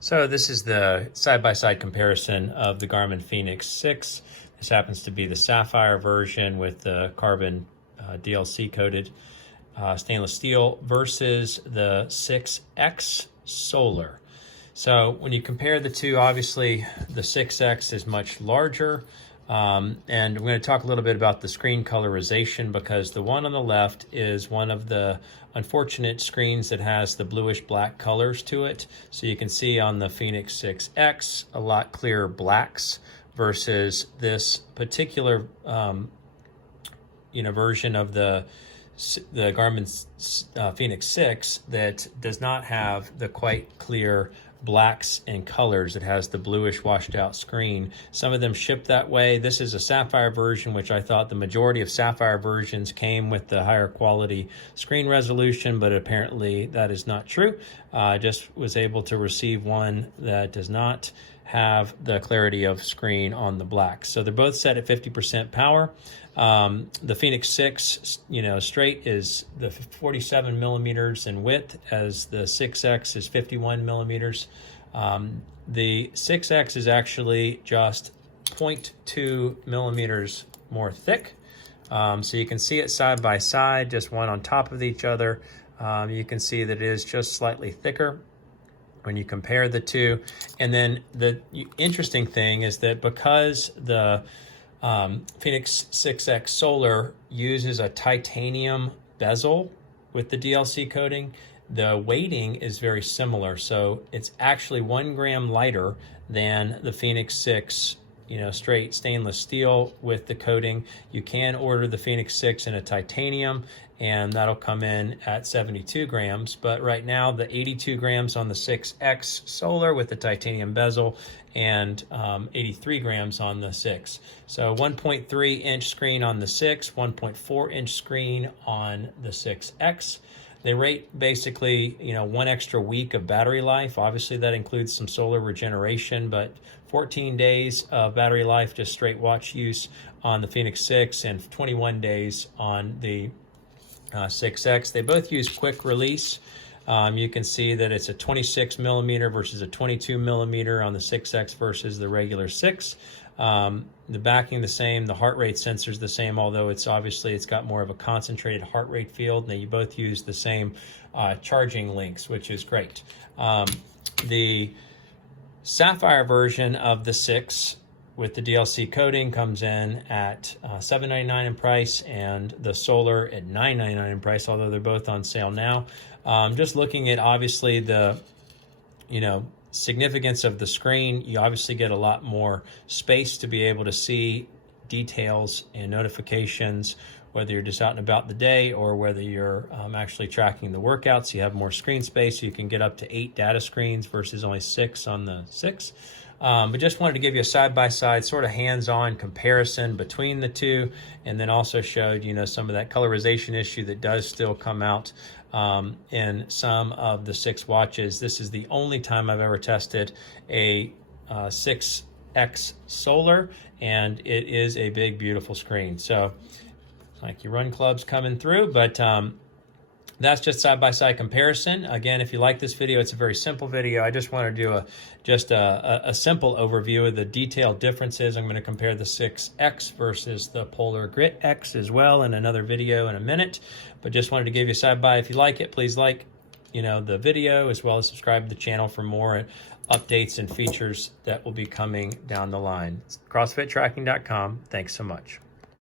So this is the side-by-side comparison of the Garmin Fenix 6. This happens to be the Sapphire version with the carbon DLC coated stainless steel versus the 6X Solar. So when you compare the two, obviously the 6X is much larger. And I'm going to talk a little bit about the screen colorization, because the one on the left is one of the unfortunate screens that has the bluish black colors to it. So you can see on the Fenix 6X a lot clearer blacks versus this particular version of the Garmin Fenix 6 that does not have the quite clear blacks and colors. It has the bluish washed out screen. Some of them ship that way. This is a Sapphire version, which I thought the majority of Sapphire versions came with the higher quality screen resolution, but apparently that is not true. I just was able to receive one that does not have the clarity of screen on the black. So they're both set at 50% power. The Fenix 6, straight is the 47 millimeters in width, as the 6X is 51 millimeters. The 6X is actually just 0.2 millimeters more thick. So you can see it side by side, just one on top of each other. You can see that it is just slightly thicker when you compare the two. And then the interesting thing is that because the Fenix 6X Solar uses a titanium bezel with the DLC coating, the weighting is very similar. So it's actually 1 gram lighter than the Fenix 6 straight stainless steel with the coating. You can order the Fenix 6 in a titanium, and that'll come in at 72 grams. But right now, the 82 grams on the 6X Solar with the titanium bezel, and 83 grams on the 6. So 1.3 inch screen on the 6, 1.4 inch screen on the 6X. They rate basically, 1 extra week of battery life. Obviously, that includes some solar regeneration, but 14 days of battery life, just straight watch use on the Fenix 6, and 21 days on the 6X. They both use quick release. You can see that it's a 26 millimeter versus a 22 millimeter on the 6X versus the regular 6. The backing the same, the heart rate sensor is the same, although it's got more of a concentrated heart rate field. And they both use the same charging links, which is great. The Sapphire version of the 6 with the DLC coating comes in at $7.99 in price, and the Solar at $9.99 in price, although they're both on sale now. Just looking at obviously the significance of the screen, you obviously get a lot more space to be able to see details and notifications, whether you're just out and about the day or whether you're actually tracking the workouts. You have more screen space, so you can get up to 8 data screens versus only 6 on the 6. But just wanted to give you a side-by-side sort of hands-on comparison between the two, and then also showed some of that colorization issue that does still come out in some of the 6 watches. This is the only time I've ever tested a 6X Solar, and it is a big, beautiful screen. So like your run clubs coming through, but that's just side-by-side comparison. Again, if you like this video, it's a very simple video. I just want to do a simple overview of the detailed differences. I'm going to compare the 6X versus the Polar Grit X as well in another video in a minute. But just wanted to give you a side-by. If you like it, please like the video, as well as subscribe to the channel for more updates and features that will be coming down the line. CrossFitTracking.com. Thanks so much.